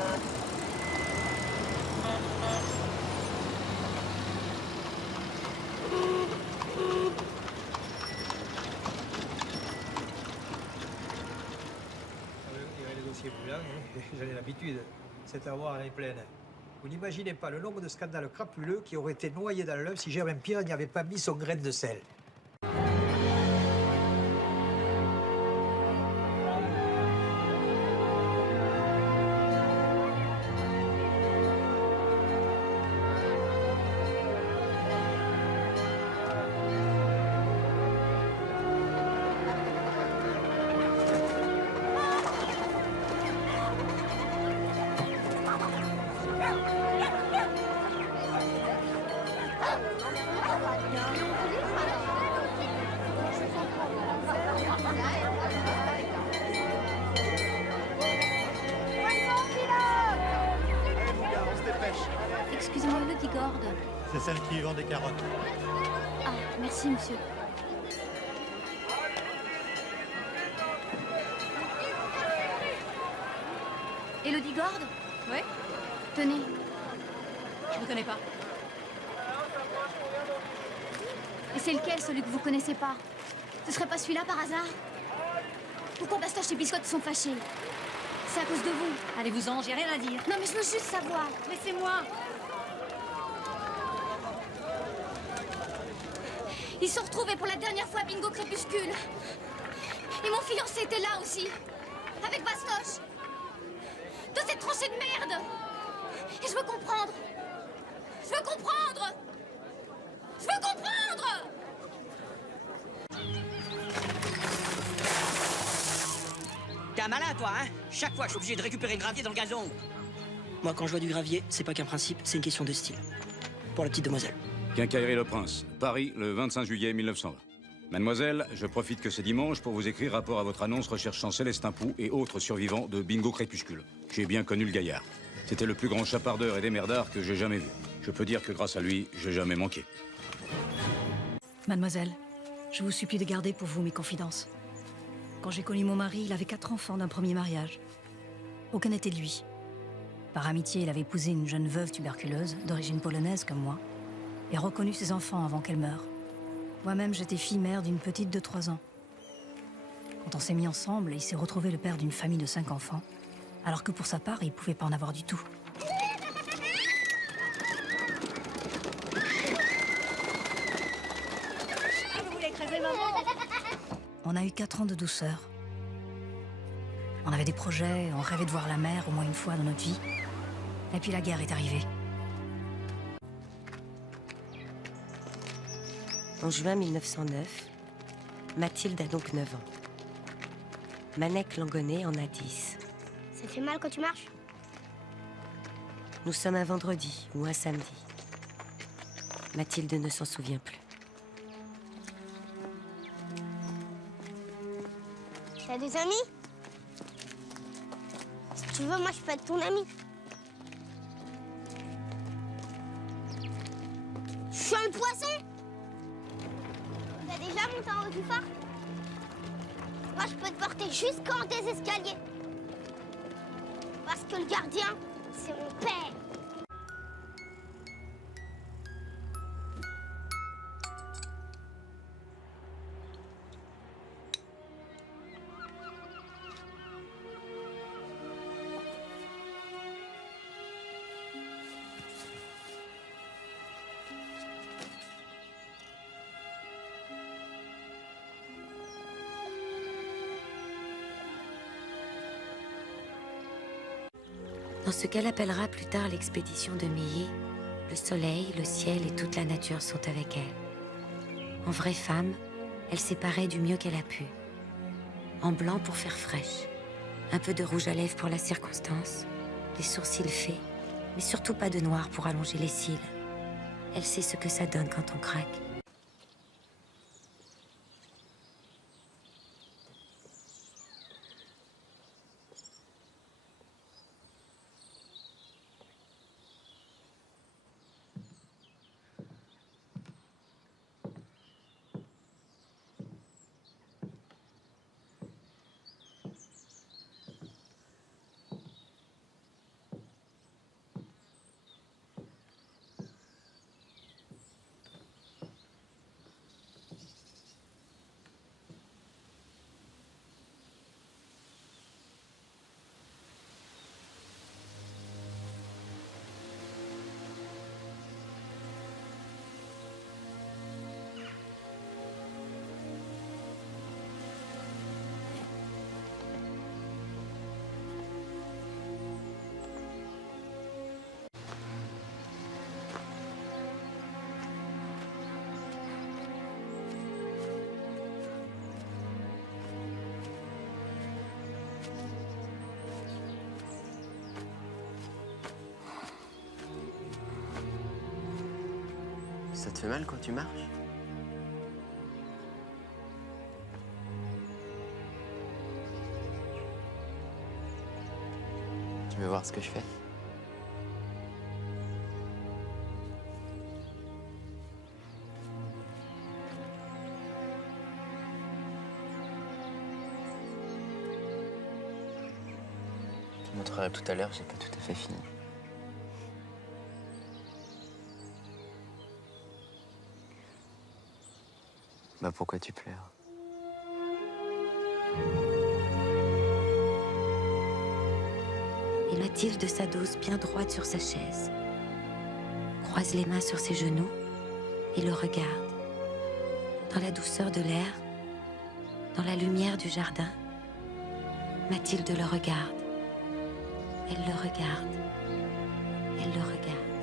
Il y avait les dossiers brûlants, hein. J'en ai l'habitude. Cette armoire est pleine. Vous n'imaginez pas le nombre de scandales crapuleux qui auraient été noyés dans l'œuf si Germain Pierre n'y avait pas mis son grain de sel. Excusez-moi, le Digorde. C'est celle qui vend des carottes. Ah, merci, monsieur. Elodie Gorde? Ouais. Tenez. Je ne connais pas. Et c'est lequel, celui que vous connaissez pas? Ce serait pas celui-là par hasard? Pourquoi Bastoche et Biscotte sont fâchés? C'est à cause de vous. Allez-vous-en, j'ai rien à dire. Non, mais je veux juste savoir. Laissez-moi. Ils se sont retrouvés pour la dernière fois à Bingo Crépuscule. Et mon fiancé était là aussi. Avec Bastoche. Dans cette tranchée de merde. Et je veux comprendre. Je veux comprendre. Je veux comprendre. T'es un malin, toi, hein? Chaque fois, je suis obligé de récupérer le gravier dans le gazon. Moi, quand je vois du gravier, c'est pas qu'un principe, c'est une question de style. Pour la petite demoiselle. Quincaillerie Le Prince, Paris, le 25 juillet 1920. Mademoiselle, je profite que c'est dimanche pour vous écrire rapport à votre annonce recherchant Célestin Pou et autres survivants de Bingo Crépuscule. J'ai bien connu le gaillard. C'était le plus grand chapardeur et démerdard que j'ai jamais vu. Je peux dire que grâce à lui, j'ai jamais manqué. Mademoiselle, je vous supplie de garder pour vous mes confidences. Quand j'ai connu mon mari, il avait 4 enfants d'un premier mariage. Aucun n'était de lui. Par amitié, il avait épousé une jeune veuve tuberculeuse, d'origine polonaise comme moi, et reconnu ses enfants avant qu'elle meure. Moi-même, j'étais fille-mère d'une petite de 3 ans. Quand on s'est mis ensemble, il s'est retrouvé le père d'une famille de 5 enfants, alors que pour sa part, il pouvait pas en avoir du tout. Vous voulez écraser maman? On a eu 4 ans de douceur. On avait des projets, on rêvait de voir la mer au moins une fois dans notre vie. Et puis la guerre est arrivée. En juin 1909, Mathilde a donc 9 ans. Manek Langonnet en a 10. Ça fait mal quand tu marches? Nous sommes un vendredi ou un samedi. Mathilde ne s'en souvient plus. T'as des amis? Si tu veux, moi je peux être ton ami. Je suis un poisson! T'as déjà monté en haut du phare? Moi je peux te porter jusqu'en des escaliers. Parce que le gardien, c'est mon père. Dans ce qu'elle appellera plus tard l'expédition de Millet, le soleil, le ciel et toute la nature sont avec elle. En vraie femme, elle s'est parée du mieux qu'elle a pu. En blanc pour faire fraîche, un peu de rouge à lèvres pour la circonstance, des sourcils faits, mais surtout pas de noir pour allonger les cils. Elle sait ce que ça donne quand on craque. Ça te fait mal quand tu marches? Tu veux voir ce que je fais? Je te montrerai tout à l'heure, j'ai pas tout à fait fini. Bah pourquoi tu pleures? Et Mathilde s'adosse bien droite sur sa chaise, croise les mains sur ses genoux et le regarde. Dans la douceur de l'air, dans la lumière du jardin, Mathilde le regarde. Elle le regarde. Elle le regarde.